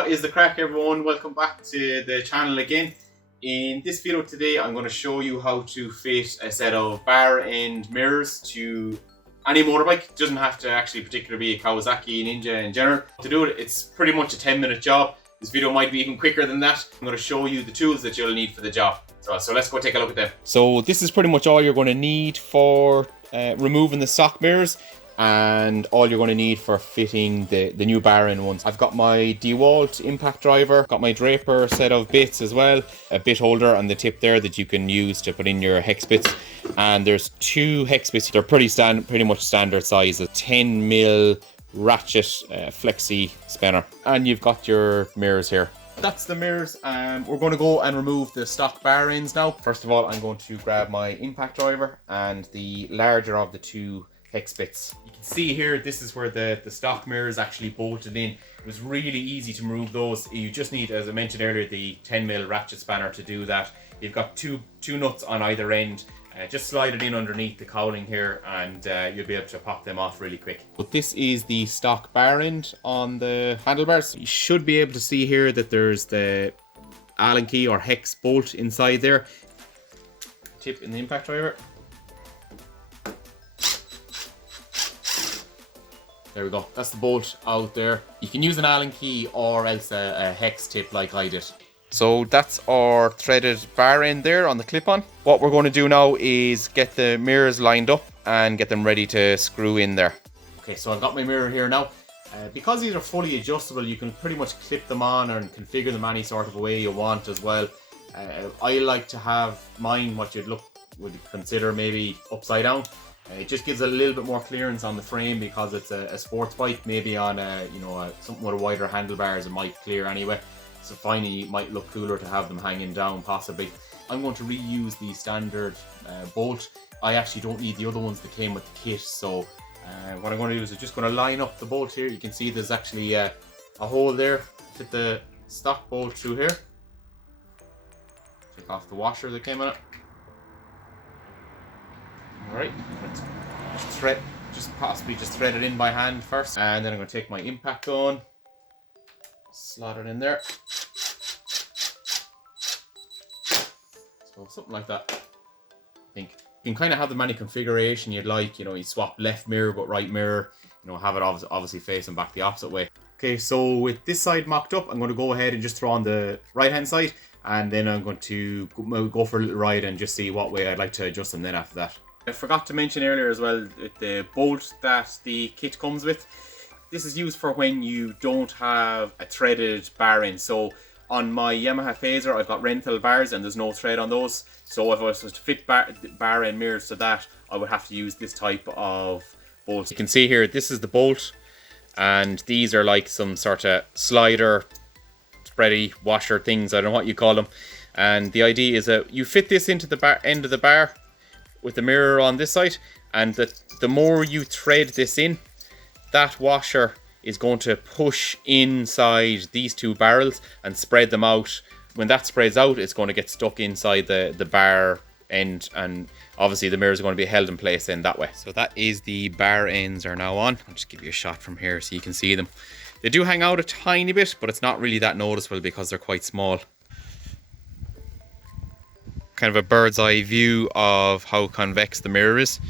What is the crack, everyone? Welcome back to the channel again. In this video today I'm going to show you how to fit a set of bar end mirrors to any motorbike. It doesn't have to actually particularly be a Kawasaki Ninja in general. To do it, it's pretty much a 10-minute job. This video might be even quicker than that. I'm going to show you the tools that you'll need for the job. So let's go take a look at them. So this is pretty much all you're going to need for removing the stock mirrors, and all you're going to need for fitting the new bar end ones. I've got my DeWalt impact driver, got my Draper set of bits as well, a bit holder on the tip there that you can use to put in your hex bits, and there's two hex bits. They're pretty much standard size, a 10mm ratchet flexi spanner, and you've got your mirrors here. That's the mirrors. We're going to go and remove the stock bar ends now. First of all, I'm going to grab my impact driver and the larger of the two hex bits. You can see here, this is where the stock mirror is actually bolted in. It was really easy to remove those. You just need, as I mentioned earlier, the 10mm ratchet spanner to do that. You've got two nuts on either end. Just slide it in underneath the cowling here, and you'll be able to pop them off really quick. But this is the stock bar end on the handlebars. You should be able to see here that there's the Allen key or hex bolt inside there. Tip in the impact driver. There we go, that's the bolt out there. You can use an Allen key or else a hex tip like I did. So that's our threaded bar end there on the clip-on. What we're going to do now is get the mirrors lined up and get them ready to screw in there. Okay, so I've got my mirror here now. Because these are fully adjustable, you can pretty much clip them on and configure them any sort of a way you want as well. I like to have mine what would consider maybe upside down. It just gives a little bit more clearance on the frame because it's a sports bike. Maybe on something with a wider handlebars it might clear anyway. So finally it might look cooler to have them hanging down possibly. I'm going to reuse the standard bolt. I actually don't need the other ones that came with the kit. So what I'm going to do is I'm just going to line up the bolt here. You can see there's actually a hole there. Fit the stock bolt through here. Take off the washer that came on it. Alright, possibly thread it in by hand first, and then I'm going to take my impact on, slot it in there. So something like that. I think you can kind of have them any configuration you'd like. You know, you swap left mirror but right mirror. You know, have it obviously facing back the opposite way. Okay, so with this side mocked up, I'm going to go ahead and just throw on the right hand side, and then I'm going to go for a little ride and just see what way I'd like to adjust them then after that. I forgot to mention earlier as well, the bolt that the kit comes with, this is used for when you don't have a threaded bar end. So on my Yamaha Fazer, I've got rental bars and there's no thread on those. So if I was to fit bar end mirrors to that, I would have to use this type of bolt. You can see here, this is the bolt, and these are like some sort of slider, spready, washer things, I don't know what you call them. And the idea is that you fit this into the end of the bar with the mirror on this side, and the more you thread this in, that washer is going to push inside these two barrels and spread them out. When that spreads out, it's going to get stuck inside the bar end, and obviously the mirrors are going to be held in place then that way. So that is the bar ends are now on. I'll just give you a shot from here so you can see them. They do hang out a tiny bit, but it's not really that noticeable because they're quite small. Kind of a bird's eye view of how convex the mirror is.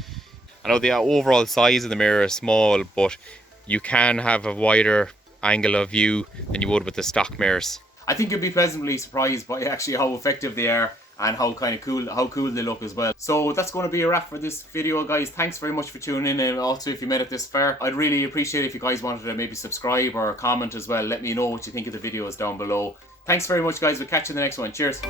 I know the overall size of the mirror is small, but you can have a wider angle of view than you would with the stock mirrors. I think you'll be pleasantly surprised by actually how effective they are and how cool they look as well. So that's going to be a wrap for this video, guys. Thanks very much for tuning in, and also if you made it this far, I'd really appreciate it if you guys wanted to maybe subscribe or comment as well. Let me know what you think of the videos down below. Thanks very much, guys. We'll catch you in the next one. Cheers.